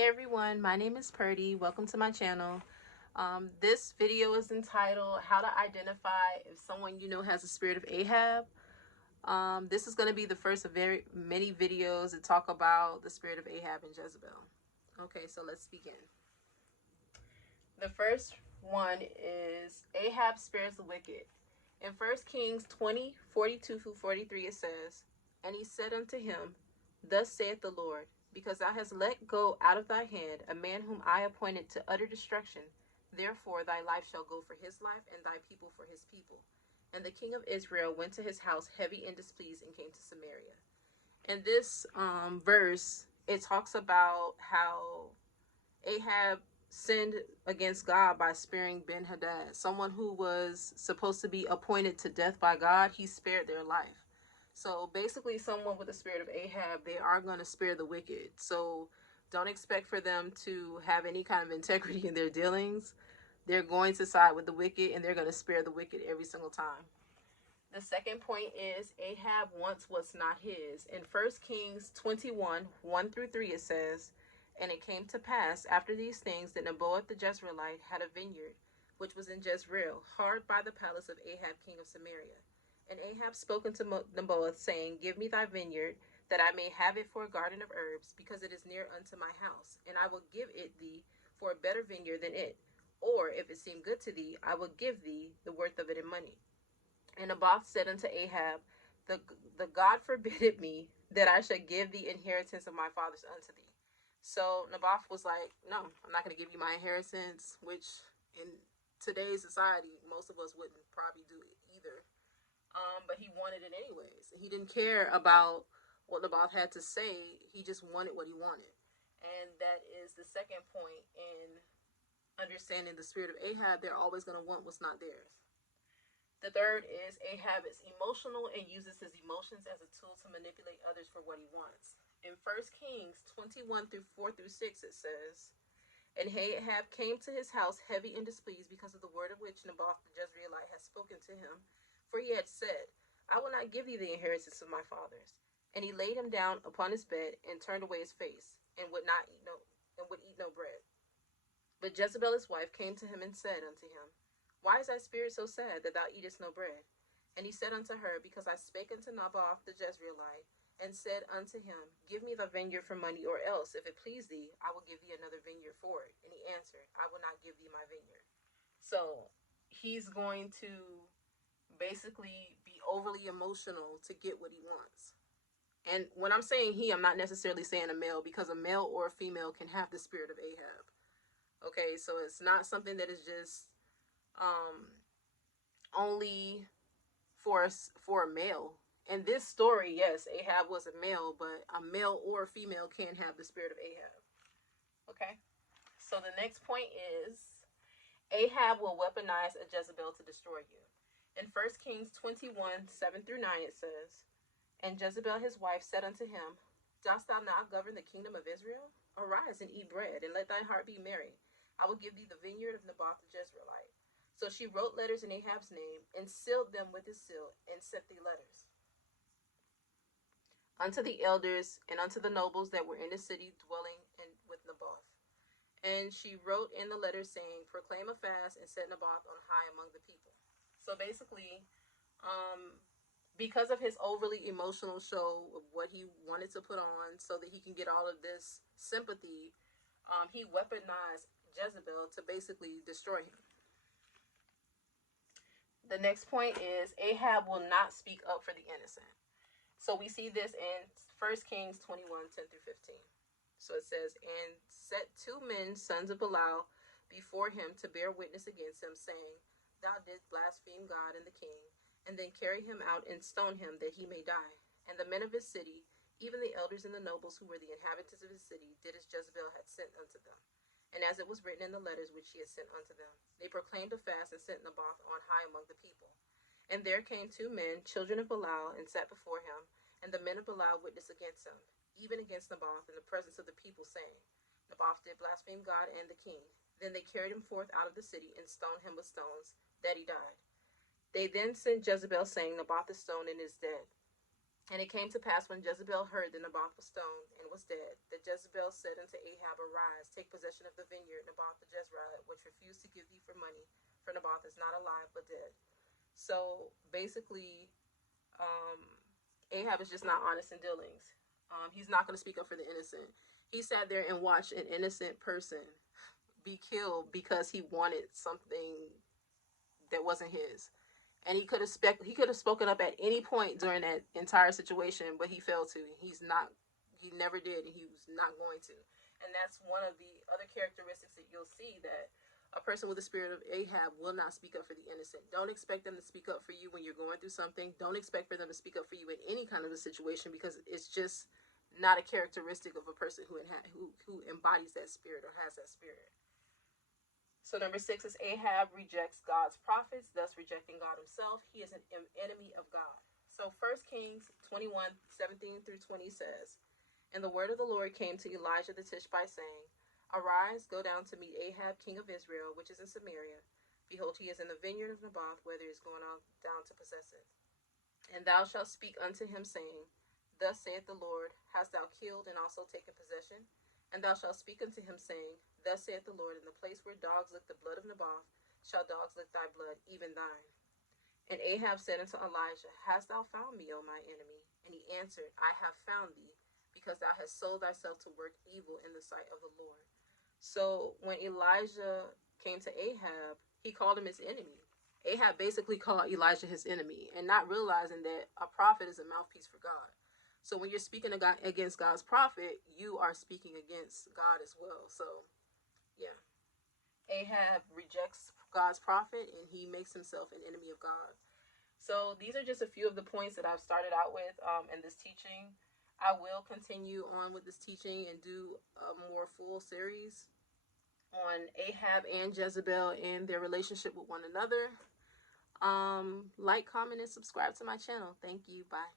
Hey everyone, my name is Purdy. Welcome to my channel. This video is entitled How to Identify If Someone You Know Has a Spirit of Ahab. This is going to be the first of very many videos that talk about the spirit of Ahab and Jezebel. Okay, so let's begin. The first one is Ahab spares the wicked. In 1 Kings 20:42-43 it says, "And he said unto him, Thus saith the Lord, because thou hast let go out of thy hand a man whom I appointed to utter destruction, therefore thy life shall go for his life, and thy people for his people. And the king of Israel went to his house heavy and displeased, and came to Samaria." In this verse, it talks about how Ahab sinned against God by sparing Ben-Hadad, someone who was supposed to be appointed to death by God. He spared their life. So basically, someone with the spirit of Ahab, they are going to spare the wicked. So don't expect for them to have any kind of integrity in their dealings. They're going to side with the wicked, and they're going to spare the wicked every single time. The second point is Ahab wants what's not his. In 1 Kings 21:1-3 it says, "And it came to pass after these things that Naboth the Jezreelite had a vineyard, which was in Jezreel, hard by the palace of Ahab king of Samaria. And Ahab spoke unto Naboth, saying, Give me thy vineyard, that I may have it for a garden of herbs, because it is near unto my house, and I will give it thee for a better vineyard than it. Or, if it seem good to thee, I will give thee the worth of it in money. And Naboth said unto Ahab, the God forbid it me, that I should give the inheritance of my fathers unto thee." So Naboth was like, "No, I'm not going to give you my inheritance," which in today's society, most of us wouldn't probably do it either. But he wanted it anyways. He didn't care about what Naboth had to say. He just wanted what he wanted. And that is the second point in understanding the spirit of Ahab. They're always going to want what's not theirs. The third is Ahab is emotional and uses his emotions as a tool to manipulate others for what he wants. In 1 Kings 21:4-6 it says, "And Ahab came to his house heavy and displeased because of the word of which Naboth the Jezreelite had spoken to him. For he had said, I will not give thee the inheritance of my fathers. And he laid him down upon his bed, and turned away his face, and would eat no bread. But Jezebel his wife came to him and said unto him, Why is thy spirit so sad that thou eatest no bread? And he said unto her, Because I spake unto Naboth the Jezreelite, and said unto him, Give me the vineyard for money, or else, if it please thee, I will give thee another vineyard for it. And he answered, I will not give thee my vineyard." So he's going to basically be overly emotional to get what he wants. And when I'm saying he, I'm not necessarily saying a male, because a male or a female can have the spirit of Ahab. Okay, so it's not something that is just only for a male. In this story, yes, Ahab was a male, but a male or a female can have the spirit of Ahab. Okay, so the next point is Ahab will weaponize a Jezebel to destroy you. In 1 Kings 21:7-9 it says, "And Jezebel his wife said unto him, Dost thou not govern the kingdom of Israel? Arise and eat bread, and let thine heart be merry. I will give thee the vineyard of Naboth the Jezreelite." So she wrote letters in Ahab's name, and sealed them with his seal, and sent the letters unto the elders and unto the nobles that were in the city dwelling with Naboth. And she wrote in the letter, saying, Proclaim a fast, and set Naboth on high among the people. So basically, because of his overly emotional show of what he wanted to put on so that he can get all of this sympathy, he weaponized Jezebel to basically destroy him. The next point is Ahab will not speak up for the innocent. So we see this in 1 Kings 21:10-15. So it says, "And set two men, sons of Belial, before him to bear witness against him, saying, Thou didst blaspheme God and the king, and then carry him out and stone him that he may die. And the men of his city, even the elders and the nobles who were the inhabitants of his city, did as Jezebel had sent unto them, and as it was written in the letters which she had sent unto them. They proclaimed a fast, and sent Naboth on high among the people. And there came two men, children of Belial, and sat before him, and the men of Belial witnessed against him, even against Naboth, in the presence of the people, saying, Naboth did blaspheme God and the king. Then they carried him forth out of the city, and stoned him with stones, that he died. They then sent Jezebel, saying, Naboth is stoned and is dead. And it came to pass, when Jezebel heard that Naboth was stoned, and was dead. That Jezebel said unto Ahab, Arise, take possession of the vineyard Naboth the Jezreelite, which refused to give thee for money, for Naboth is not alive but dead. So basically, Ahab is just not honest in dealings. He's not going to speak up for the innocent. He sat there and watched an innocent person be killed because he wanted something that wasn't his. And he could have spoken up at any point during that entire situation, but he failed to. He never did, and he was not going to. And that's one of the other characteristics that you'll see, that a person with the spirit of Ahab will not speak up for the innocent. Don't expect them to speak up for you when you're going through something. Don't expect for them to speak up for you in any kind of a situation, because it's just not a characteristic of a person who embodies that spirit or has that spirit. So number 6 is Ahab rejects God's prophets, thus rejecting God himself. He is an enemy of God. So 1 Kings 21:17-20 says, And the word of the Lord came to Elijah the Tishbite, saying, Arise, go down to meet Ahab, king of Israel, which is in Samaria. Behold, he is in the vineyard of Naboth, whether he is going on down to possess it. And thou shalt speak unto him, saying, Thus saith the Lord, Hast thou killed and also taken possession? And thou shalt speak unto him, saying, Thus saith the Lord, In the place where dogs lick the blood of Naboth, shall dogs lick thy blood, even thine. And Ahab said unto Elijah, Hast thou found me, O my enemy? And he answered, I have found thee, because thou hast sold thyself to work evil in the sight of the Lord. So when Elijah came to Ahab, he called him his enemy. Ahab basically called Elijah his enemy, and not realizing that a prophet is a mouthpiece for God. So when you're speaking against God's prophet, you are speaking against God as well. So, yeah. Ahab rejects God's prophet, and he makes himself an enemy of God. So these are just a few of the points that I've started out with in this teaching. I will continue on with this teaching and do a more full series on Ahab and Jezebel and their relationship with one another. Like, comment, and subscribe to my channel. Thank you. Bye.